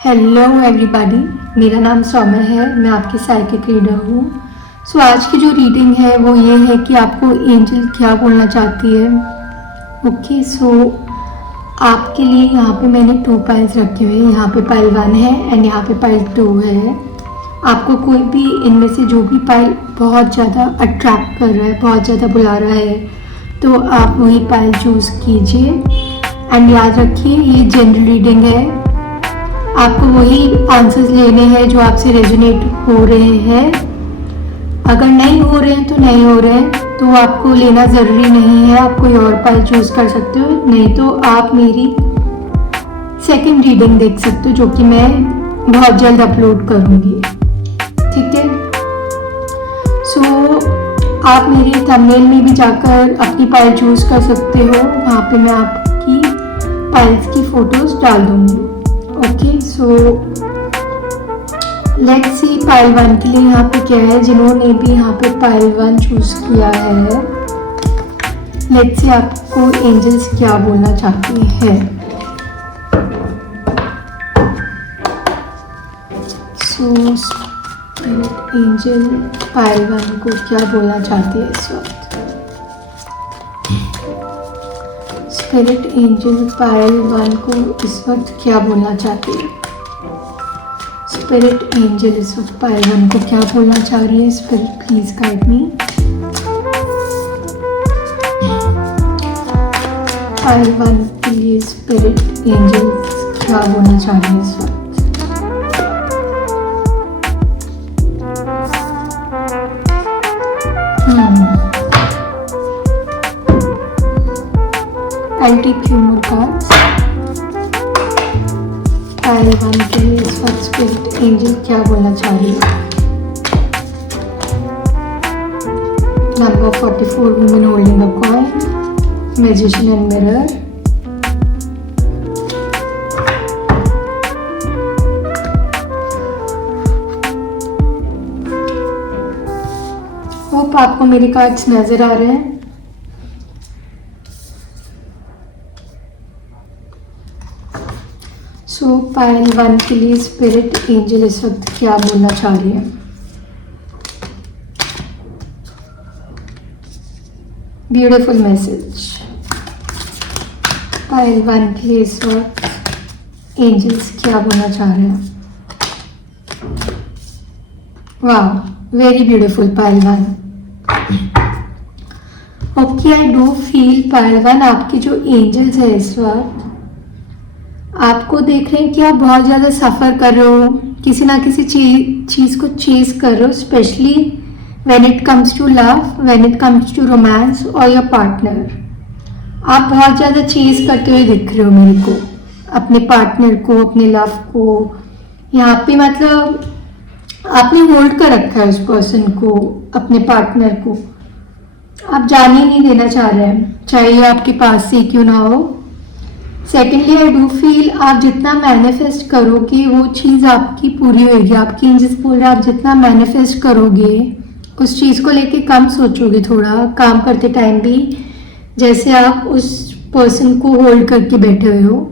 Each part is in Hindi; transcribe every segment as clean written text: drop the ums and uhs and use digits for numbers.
हेलो एवरीबॉडी, मेरा नाम सौम्य है। मैं आपकी साइकिक रीडर हूँ। आज की जो रीडिंग है वो ये है कि आपको एंजल क्या बोलना चाहती है। आपके लिए यहाँ पे मैंने 2 पाइल्स रखे हुए हैं। यहाँ पे पाइल 1 है एंड यहाँ पे पाइल 2 है। आपको कोई भी इनमें से जो भी पाइल बहुत ज़्यादा अट्रैक्ट कर रहा है, बहुत ज़्यादा बुला रहा है, तो आप वही पाइल चूज़ कीजिए। एंड याद रखिए, ये जनरल रीडिंग है। आपको वही आंसर्स लेने हैं जो आपसे रेजोनेट हो रहे हैं। अगर नहीं हो रहे हैं तो नहीं हो रहे हैं, तो आपको लेना ज़रूरी नहीं है। आप कोई और पाइल चूज़ कर सकते हो, नहीं तो आप मेरी सेकंड रीडिंग देख सकते हो, जो कि मैं बहुत जल्द अपलोड करूँगी। ठीक है। आप मेरी थंबनेल में भी जाकर अपनी पाइल चूज़ कर सकते हो। वहाँ पे मैं आपकी पाइल्स की फ़ोटोज़ डाल दूँगी। लेट्स सी पाइल 1 के लिए यहाँ पे क्या है। जिन्होंने भी यहाँ पे पाइल 1 चूज किया है, लेट्स सी आपको एंजल्स क्या बोलना चाहती है। स्पिरिट एंजल पाइल 1 को क्या बोलना चाहती है इस वक्त। स्पिरिट एंजल पाइल 1 को इस वक्त क्या बोलना चाहती है। स्पिरिट एंजल इस वक्त पाइल 1 को क्या बोलना चाह रही है। Spirit please guide me. Pile 1 के लिए स्पिरिट एंजल क्या बोलना चाह रही है इस वक्त। I'll take few more cards. Pile 1 के लिए इस वक्त स्पिरिट एंजल क्या बोलना चाह रही है। Number 44, woman holding a coin, magician and mirror. Hope आपको मेरे कार्ड्स नजर आ रहे हैं। पाइल 1 के लिए स्पिरिट एंजल इस वक्त क्या बोलना चाह रही है। Beautiful message. पाइल 1 के लिए इस वक्त एंजल्स क्या बोलना चाह रहे हैं। वाह, very beautiful pile 1। Okay, I do feel pile 1 आपके जो एंजल्स है इस वक्त आपको देख रहे हैं कि आप बहुत ज़्यादा सफ़र कर रहे हो, किसी ना किसी चीज़ को चेज कर रहे हो, specially when it comes to love, when it comes to romance और योर पार्टनर। आप बहुत ज़्यादा चेज करते हुए दिख रहे हो मेरे को, अपने पार्टनर को, अपने लव को। यहाँ पे मतलब आपने होल्ड कर रखा है उस पर्सन को, अपने पार्टनर को। आप जाने ही नहीं देना चाह रहे हैं, चाहे ये आपके पास से क्यों ना हो। सेकेंडली, आई डू फील आप जितना मैनिफेस्ट करोगे वो चीज़ आपकी पूरी होगी। आपकी एंजल्स बोल रहे हैं आप जितना मैनिफेस्ट करोगे उस चीज़ को लेके कम सोचोगे। थोड़ा काम करते टाइम भी जैसे आप उस पर्सन को होल्ड करके बैठे हुए हो,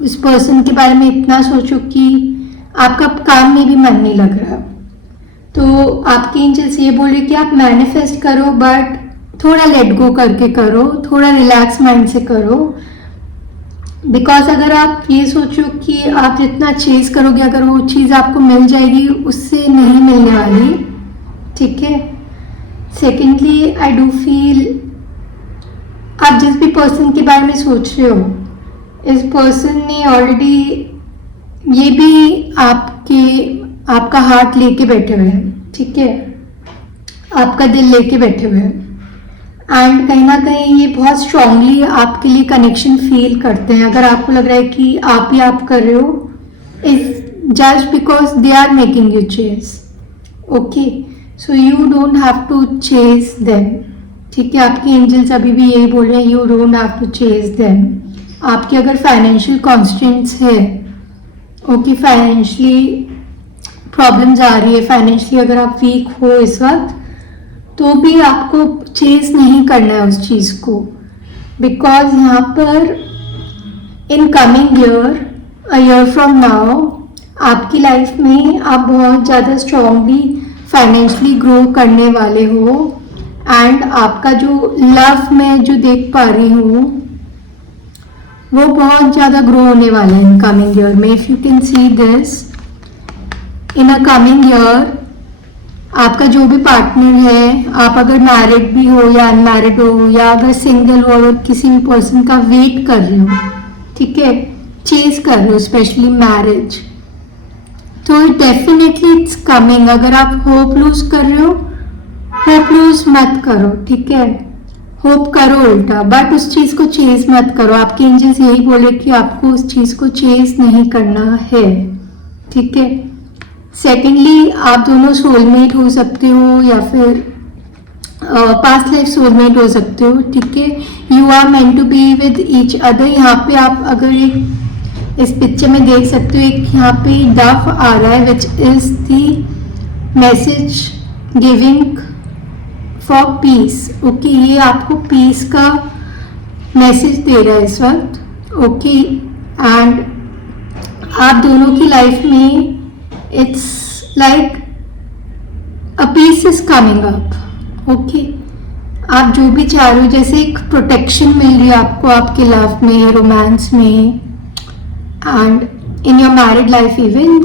उस पर्सन के बारे में इतना सोचो कि आपका काम में भी मन नहीं लग रहा। तो आपकी एंजल्स ये बोल रहे कि आप मैनिफेस्ट करो, बट थोड़ा लेट गो करके करो, थोड़ा रिलैक्स माइंड से करो। बिकॉज अगर आप ये सोचो कि आप जितना चेज करोगे अगर वो चीज़ आपको मिल जाएगी, उससे नहीं मिलने वाली। ठीक है। सेकेंडली, आई डू फील आप जिस भी पर्सन के बारे में सोच रहे हो, इस पर्सन ने ऑलरेडी ये भी आपका हार्ट लेके बैठे हुए हैं। ठीक है, आपका दिल लेके बैठे हुए हैं। एंड कहीं ना कहीं ये बहुत स्ट्रांगली आपके लिए कनेक्शन फील करते हैं। अगर आपको लग रहा है कि आप ही आप कर रहे हो, is just because they are making you chase. Okay, so you don't have to chase them. ठीक है, आपके एंजल्स अभी भी यही बोल रहे हैं, you don't have to chase them. आपके अगर फाइनेंशियल कॉन्स्टेंट्स है, ओके, फाइनेंशियली प्रॉब्लम्स आ रही है, फाइनेंशियली अगर आप वीक हो इस वक्त, तो भी आपको चेज नहीं करना है उस चीज़ को। बिकॉज यहाँ पर in coming year a year from now आपकी लाइफ में आप बहुत ज़्यादा स्ट्रांगली फाइनेंशियली ग्रो करने वाले हो। एंड आपका जो लव मैं जो देख पा रही हूँ वो बहुत ज़्यादा ग्रो होने वाला है इन कमिंग ईयर में। If you can see this in a coming year, आपका जो भी पार्टनर है, आप अगर मैरिड भी हो या अनमैरिड हो या अगर सिंगल हो, अगर किसी भी पर्सन का वेट कर रहे हो, ठीक है, चेज कर रहे हो स्पेशली मैरिज, तो डेफिनेटली इट्स कमिंग। अगर आप होप लूज कर रहे हो, होप लूज मत करो, ठीक है, होप करो उल्टा, बट उस चीज को चेज मत करो। आपके एंजल्स यही बोले कि आपको उस चीज को चेज नहीं करना है, ठीक है। सेकेंडली, आप दोनों सोलमेट हो सकते हो या फिर पास्ट लाइफ सोलमेट हो सकते हो, ठीक है। You are meant to be with each other. यहाँ पे आप अगर एक इस पिक्चर में देख सकते हो, एक यहाँ पे डव आ रहा है which is the message giving for piece, okay. ये आपको पीस का मैसेज दे रहा है इस वक्त, ओके। एंड आप दोनों की लाइफ में it's like a peace is coming up, okay. आप जो भी चाह रहे हो, जैसे एक प्रोटेक्शन मिल रही है आपको आपके लव में, रोमांस में, and in your married life even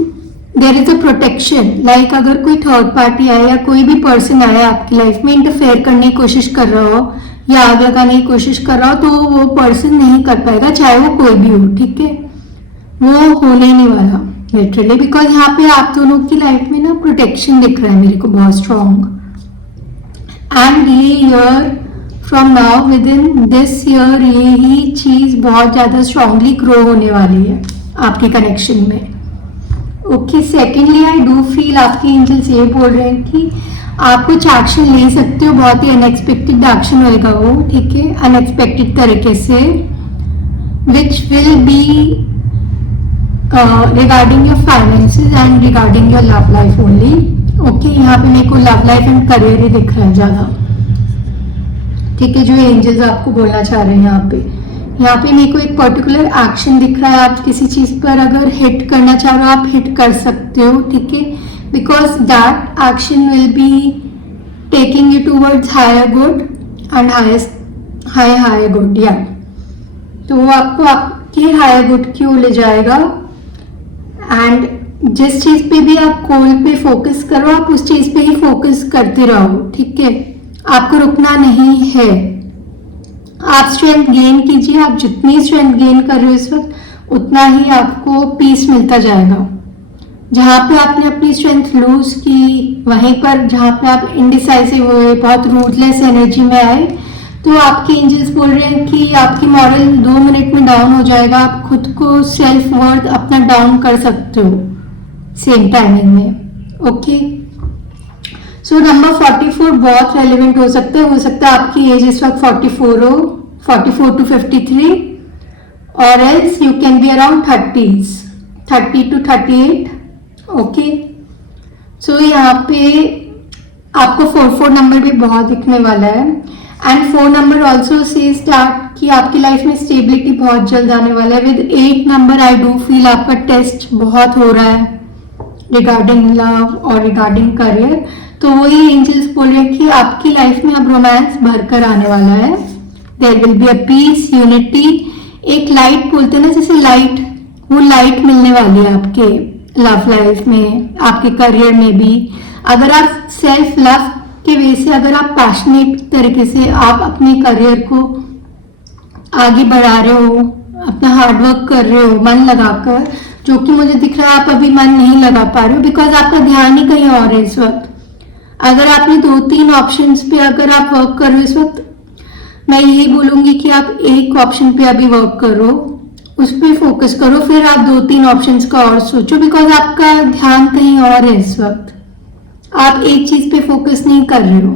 there is a protection. Like अगर कोई थर्ड पार्टी आया या कोई भी पर्सन आया आपकी लाइफ में इंटरफेयर करने की कोशिश कर रहा हो या आग लगाने की कोशिश कर रहा हो, तो वो पर्सन नहीं कर पाएगा, चाहे वो कोई भी हो, ठीक है। वो होने ही नहीं वाला लिटरली, बिकॉज यहाँ पे आप दोनों की लाइफ में ना प्रोटेक्शन दिख रहा है मेरे को बहुत स्ट्रॉन्ग। एंड ये year from now with in this year ये ही चीज बहुत ज्यादा स्ट्रांगली ग्रो होने वाली है आपके कनेक्शन में, okay. Secondly, I do feel आपके एंजल्स ये बोल रहे हैं कि आप कुछ एक्शन ले सकते हो, बहुत ही अनएक्सपेक्टेड एक्शन होएगा वो, ठीक है, अनएक्सपेक्टेड तरीके से, which will be regarding your finances and regarding your love life only, okay। यहाँ पे मेरे को लव लाइफ एंड करियर ही दिख रहा है ज़्यादा, ठीक है, जो एंजल्स आपको बोलना चाह रहे हैं यहाँ पे। यहाँ पे मेरे को एक पर्टिकुलर एक्शन दिख रहा है, आप किसी चीज़ पर अगर हिट करना चाह रहे हो आप हिट कर सकते हो, ठीक है, because that action will be taking you towards higher good and higher good, या तो वो आपको आपके हायर गुड की ओर ले जाएगा। एंड जिस चीज पे भी आप गोल पे फोकस करो, आप उस चीज पे ही फोकस करते रहो, ठीक है, आपको रुकना नहीं है। आप स्ट्रेंथ गेन कीजिए, आप जितनी स्ट्रेंथ गेन कर रहे हो इस वक्त उतना ही आपको पीस मिलता जाएगा। जहाँ पे आपने अपनी स्ट्रेंथ लूज की, वहीं पर जहाँ पे आप इनडिसाइसिव हुए, बहुत रूटलेस एनर्जी में आए, तो आपके एंजल्स बोल रहे हैं कि आपकी मॉरल 2 मिनट में डाउन हो जाएगा। आप खुद को सेल्फ वर्थ अपना डाउन कर सकते हो सेम टाइमिंग में, ओके। सो नंबर 44 बहुत रेलिवेंट हो सकता है आपकी एज इस वक्त 44 हो, 44 to 53, और else you can be around 30 to 38, okay. So यहाँ पे आपको 44 नंबर भी बहुत दिखने वाला है। And 4 number also says that कि आपकी लाइफ में स्टेबिलिटी बहुत जल्द आने वाला है। With 8 number I do feel आपका टेस्ट बहुत हो रहा है रिगार्डिंग लव और रिगार्डिंग करियर। तो वही एंजल्स बोल रहे हैं कि आपकी लाइफ में अब रोमांस भरकर आने वाला है। There will be a peace, unity, एक लाइट बोलते हैं ना, जैसे लाइट, वो लाइट मिलने वाली है आपके लव लाइफ में, आपके करियर में भी। अगर आप सेल्फ लव के वे से, अगर आप पैशनेट तरीके से आप अपने करियर को आगे बढ़ा रहे हो, अपना हार्डवर्क कर रहे हो मन लगाकर, जो कि मुझे दिख रहा है आप अभी मन नहीं लगा पा रहे हो, बिकॉज आपका ध्यान ही कहीं और है इस वक्त। अगर आपने 2-3 ऑप्शंस पे अगर आप वर्क कर रहे हो इस वक्त, मैं यही बोलूंगी कि आप एक ऑप्शन पे अभी वर्क करो, उस पर फोकस करो, फिर आप 2-3 ऑप्शंस का और सोचो, बिकॉज आपका ध्यान कहीं और है इस वक्त, आप एक चीज पे फोकस नहीं कर रहे हो,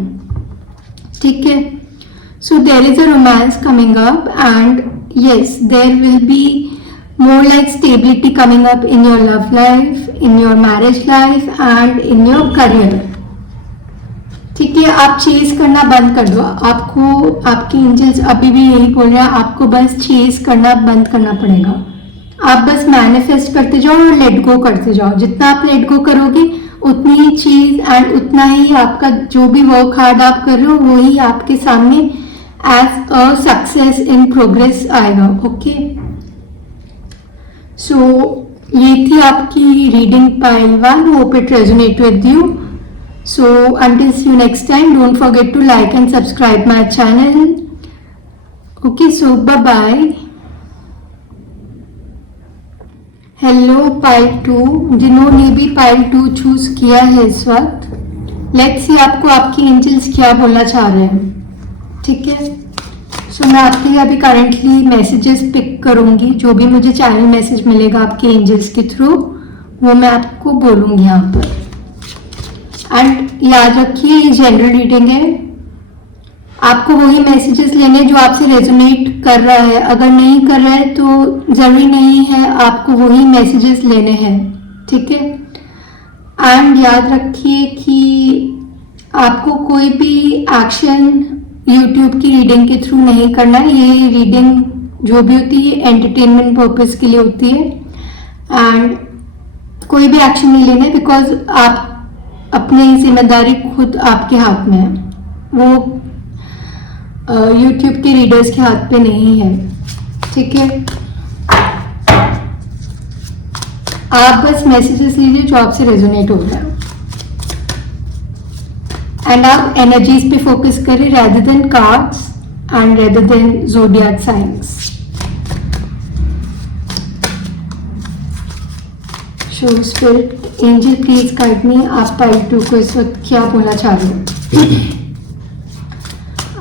ठीक है। So there is a romance coming up and yes there will be more like stability coming up in your love life, in your marriage life and in your career, ठीक है। आप चेज करना बंद कर दो, आपको आपके एंजल्स अभी भी यही बोल रहे हैं, आपको बस चेज करना बंद करना पड़ेगा, आप बस मैनिफेस्ट करते जाओ और लेट गो करते जाओ। जितना आप लेट गो करोगे उतनी ही चीज एंड उतना ही आपका जो भी वर्क हार्ड आप कर रहे हो वही आपके सामने as a success in progress आएगा। ओके, सो ये थी आपकी reading pile 1। Hope it resonate with you. So until see you next time, don't forget to like and subscribe my channel. Okay, so bye bye. Hello pile 2, जिन्होंने भी पाइल 2 चूज किया है इस वक्त, लेट्स सी आपको आपकी एंजल्स क्या बोलना चाह रहे हैं। ठीक है, सो मैं आपके लिए अभी करंटली मैसेजेस पिक करूंगी। जो भी मुझे चैनल मैसेज मिलेगा आपके एंजल्स के थ्रू वो मैं आपको बोलूंगी यहाँ पर। एंड याद रखिए ये जनरल रीडिंग है, आपको वही मैसेजेस लेने जो आपसे रेजोनेट कर रहा है। अगर नहीं कर रहा है तो जरूरी नहीं है आपको वही मैसेजेस लेने हैं। ठीक है, एंड याद रखिए कि आपको कोई भी एक्शन यूट्यूब की रीडिंग के थ्रू नहीं करना है। ये रीडिंग जो भी होती है एंटरटेनमेंट पर्पस के लिए होती है एंड कोई भी एक्शन नहीं लेना है, बिकॉज आप अपनी जिम्मेदारी खुद आपके हाथ में है, वो यूट्यूब के रीडर्स के हाथ पे नहीं है। ठीक है, आप बस मैसेजेस लीजिए जो आपसे रेजोनेट हो रहा है एंड आप एनर्जीज पे फोकस करें rather than cards and rather than zodiac science. Show spirit angel please guide me, आप पाइल 2 को इस वक्त क्या बोलना चाह रहे हो?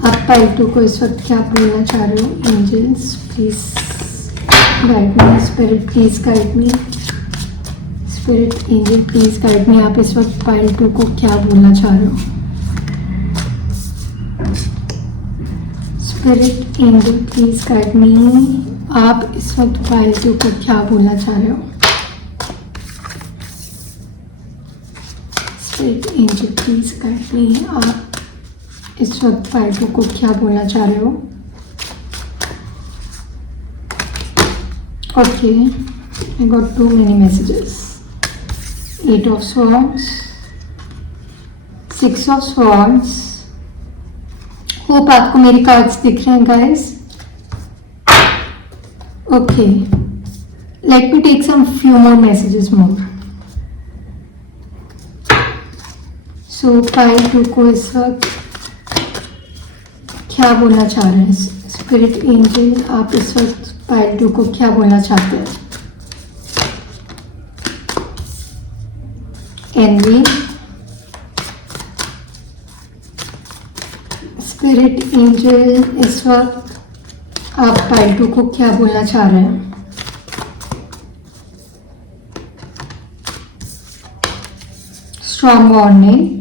आप पाइल 2 को इस वक्त क्या बोलना चाह रहे हो? Angels please guide me, spirit please guide me, spirit angel please guide me. आप इस वक्त पाइल 2 को क्या बोलना चाह रहे हो? Spirit angel please guide me, आप इस वक्त पाइल 2 को क्या बोलना चाह रहे हो? Spirit angel please guide me, आप इस वक्त पाइल 2 को क्या बोलना चाह रहे हो? Okay, I got too many messages. 8 of Swords, 6 of Swords। Hope आपको मेरी कार्ड्स दिख रहे हैं guys. Okay, let me take some few more messages more. So pile 2 को इस वक्त क्या बोलना चाह रहे हैं? स्पिरिट एंजल, आप इस वक्त पाइल 2 को क्या बोलना चाहते हैं? एनवी, स्पिरिट एंजल, इस वक्त आप पाइल 2 को क्या बोलना चाह रहे हैं? स्ट्रॉन्ग वार्निंग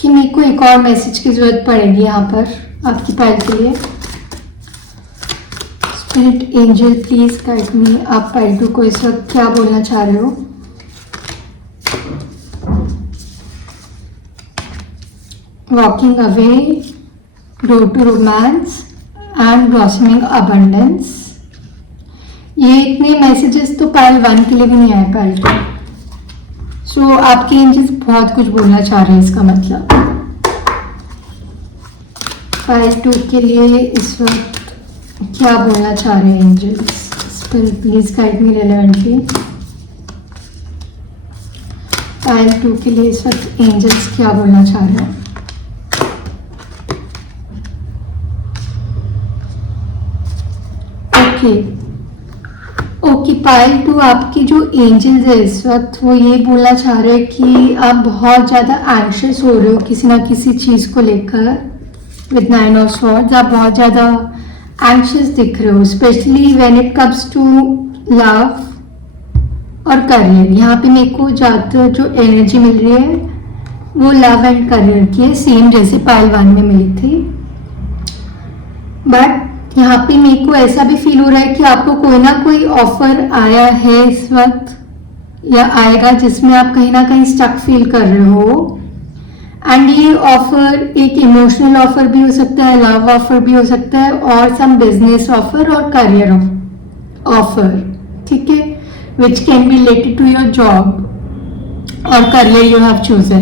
कि मेरे को एक और मैसेज की जरूरत पड़ेगी यहाँ पर आपकी पाइल के लिए। Spirit angel please guide me, आप पाइल 2 को इस वक्त क्या बोलना चाह रहे हो? Walking away, road to romance and blossoming abundance. ये इतने मैसेजेस तो पाइल 1 के लिए भी नहीं आए पाइल 2। सो आपके एंजल्स बहुत कुछ बोलना चाह रहे हैं, इसका मतलब पाइल 2 के लिए इस वक्त क्या बोलना चाह रहे हैं angels? Spirit please guide me relevantly. Pile 2 के लिए इस वक्त एंजल्स क्या बोलना चाह रहे हैं? ओके, पाइल 2 आपकी जो एंजल्स है इस वक्त वो ये बोलना चाह रहे हैं कि आप बहुत ज़्यादा एंग्शियस हो रहे हो किसी ना किसी चीज़ को लेकर। विद 9 ऑफ स्वॉर्ड्स आप बहुत ज़्यादा एंग्शियस दिख रहे हो, specially when it comes to love और करियर। यहाँ पे मेरे को ज़्यादातर जो एनर्जी मिल रही है वो लव एंड करियर की है, सेम जैसे पाइल 1 में मिली थी। बट यहाँ पे मेरे को ऐसा भी फील हो रहा है कि आपको कोई ना कोई ऑफर आया है इस वक्त या आएगा जिसमें आप कहीं ना कहीं स्टक फील कर रहे हो एंड ये ऑफर एक इमोशनल ऑफर भी हो सकता है, लव ऑफर भी हो सकता है, और सम बिजनेस ऑफर और करियर ऑफर, ठीक है, which can be related to your job और करियर यू हैव चूजन,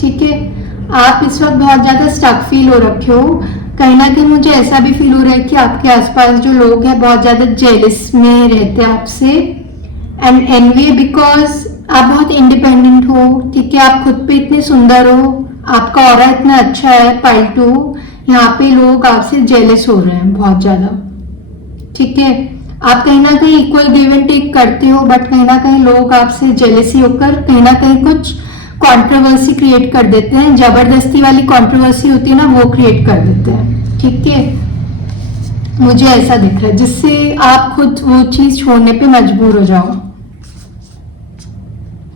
ठीक है। आप इस वक्त बहुत ज्यादा स्टक फील हो रखे हो, कहीं ना कहीं मुझे ऐसा भी फील हो रहा है कि आपके आसपास जो लोग हैं बहुत ज्यादा जेलस में रहते हैं आपसे एंड एनवी, बिकॉज आप बहुत इंडिपेंडेंट हो, ठीक है, आप खुद पे इतने सुंदर हो, आपका ऑरा इतना अच्छा है पाइल 2, यहाँ पे लोग आपसे जेलस हो रहे हैं बहुत ज्यादा, ठीक है। आप कहीं ना कहीं इक्वल गिव एंड टेक करते हो, बट कहीं ना कहीं लोग आपसे जेलसी होकर कहीं ना कहीं कुछ कंट्रोवर्सी क्रिएट कर देते हैं, जबरदस्ती वाली कंट्रोवर्सी होती है ना, वो क्रिएट कर देते हैं, ठीक है। मुझे ऐसा दिख रहा है जिससे आप खुद वो चीज छोड़ने पे मजबूर हो जाओ,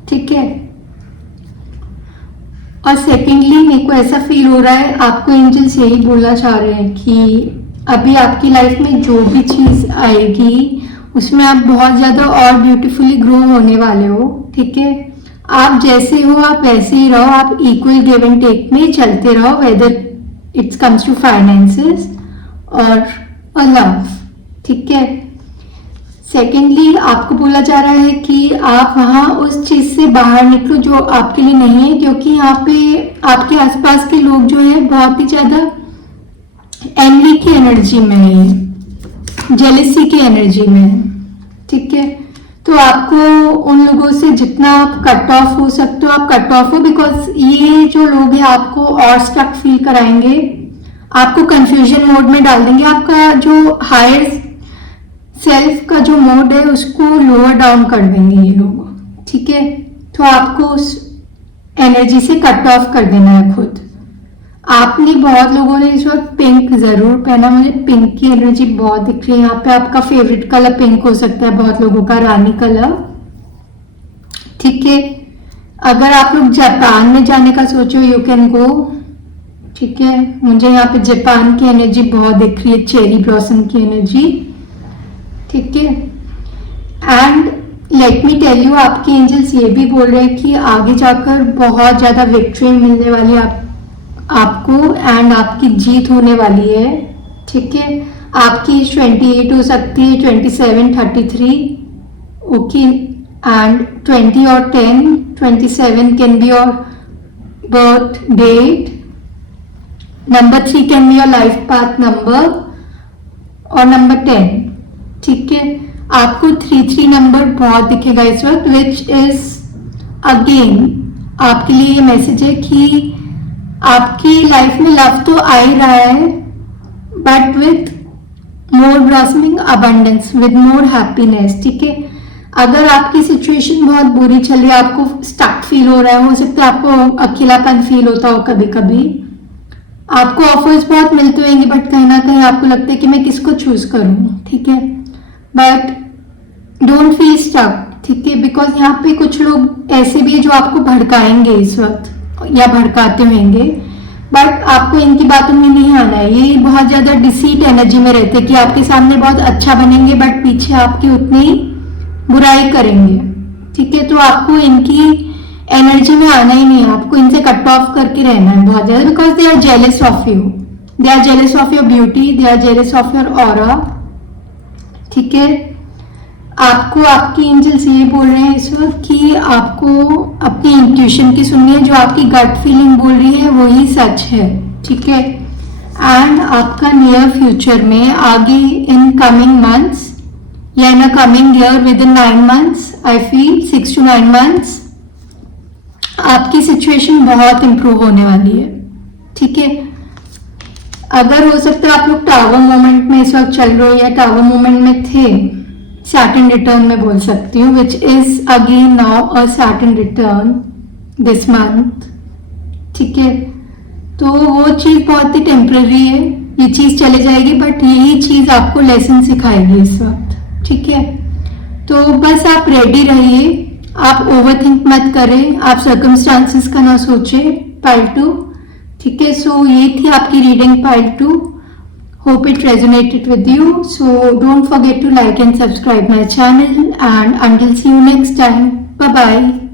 ठीक है। और सेकेंडली मेरे को ऐसा फील हो रहा है, आपको एंजल्स यही बोलना चाह रहे हैं कि अभी आपकी लाइफ में जो भी चीज आएगी उसमें आप बहुत ज्यादा और ब्यूटीफुली ग्रो होने वाले हो, ठीक है। आप जैसे हो आप वैसे ही रहो, आप इक्वल गिव एंड टेक में चलते रहो, whether it's comes to finances और लव, ठीक है। सेकेंडली आपको बोला जा रहा है कि आप वहां उस चीज से बाहर निकलो जो आपके लिए नहीं है, क्योंकि यहाँ पे आपके आसपास के लोग जो है बहुत ही ज्यादा एनवी की एनर्जी में है, जेलिसी की एनर्जी में है, ठीक है। तो आपको उन लोगों से जितना आप कट ऑफ हो सकते हो आप कट ऑफ हो, बिकॉज ये जो लोग हैं आपको और स्टक फील कराएंगे, आपको कंफ्यूजन मोड में डाल देंगे, आपका जो हायर सेल्फ का जो मोड है उसको लोअर डाउन कर देंगे ये लोग, ठीक है। तो आपको उस एनर्जी से कट ऑफ कर देना है खुद। आपने बहुत लोगों ने इस वक्त पिंक जरूर पहना, मुझे पिंक की एनर्जी बहुत दिख रही है यहाँ पे। आपका फेवरेट कलर पिंक हो सकता है बहुत लोगों का, रानी कलर, ठीक है। अगर आप लोग जापान में जाने का सोचो यू कैन गो, ठीक है। मुझे यहाँ पे जापान की एनर्जी बहुत दिख रही है, चेरी ब्लॉसम की एनर्जी, ठीक है। And let me tell you, आपके एंजल्स ये भी बोल रहे हैं कि आगे जाकर बहुत ज्यादा विक्ट्री मिलने वाली है आपको एंड आपकी जीत होने वाली है, ठीक है। आपकी 28 हो सकती है, 27, 33, ओके, एंड 20 और 10, 27 can be your birth date, number 3 can be your life path number, और नंबर 10, ठीक है। आपको 3 नंबर बहुत दिखेगा इस वक्त, विच इज अगेन आपके लिए ये मैसेज है कि आपकी लाइफ में लव तो आ ही रहा है, but with more blossoming abundance, with more happiness, ठीक है। अगर आपकी सिचुएशन बहुत बुरी चल रही है, आपको स्टक फील हो रहा है, हो सकता है आपको अकेलापन फील होता हो कभी कभी, आपको ऑफर्स बहुत मिलते होंगे, बट कहीं ना कहीं आपको लगता है कि मैं किसको चूज करूं, ठीक है। बट डोंट फील स्टक, ठीक है, बिकॉज यहाँ पे कुछ लोग ऐसे भी है जो आपको भड़काएंगे इस वक्त या भड़काते होंगे, बट आपको इनकी बातों में नहीं आना है। ये बहुत ज्यादा डिसीट एनर्जी में रहते हैं कि आपके सामने बहुत अच्छा बनेंगे बट पीछे आपकी उतनी बुराई करेंगे, ठीक है। तो आपको इनकी एनर्जी में आना ही नहीं है, आपको इनसे कट ऑफ करके रहना है बहुत ज्यादा, because they are jealous of you, they are jealous of your beauty, they are jealous of your aura, ठीक है। आपको आपकी एंजल्स ये बोल रहे हैं इस वक्त कि आपको अपनी इंट्यूशन की सुननी है, जो आपकी गट फीलिंग बोल रही है वही सच है, ठीक है। एंड आपका नियर फ्यूचर में आगे इन कमिंग मंथ्स या in a coming year with in 9 months, I feel 6 to 9 months, आपकी सिचुएशन बहुत इंप्रूव होने वाली है, ठीक है। अगर हो सकता है आप लोग टावर मोमेंट में इस वक्त चल रहे हो या टावर मोमेंट में थे, सैटर्न रिटर्न में बोल सकती हूँ, which is again now a Saturn return this month, ठीक है। तो वो चीज बहुत ही टेम्पररी है, ये चीज चले जाएगी, बट यही चीज आपको लेसन सिखाएगी इस वक्त, ठीक है। तो बस आप रेडी रहिए, आप ओवरथिंक मत करें, आप सर्कमस्टांसेस का ना सोचे, पाइल 2, ठीक है। सो ये थी आपकी reading pile 2, hope it resonated with you, so don't forget to like and subscribe my channel, and until see you next time, bye bye.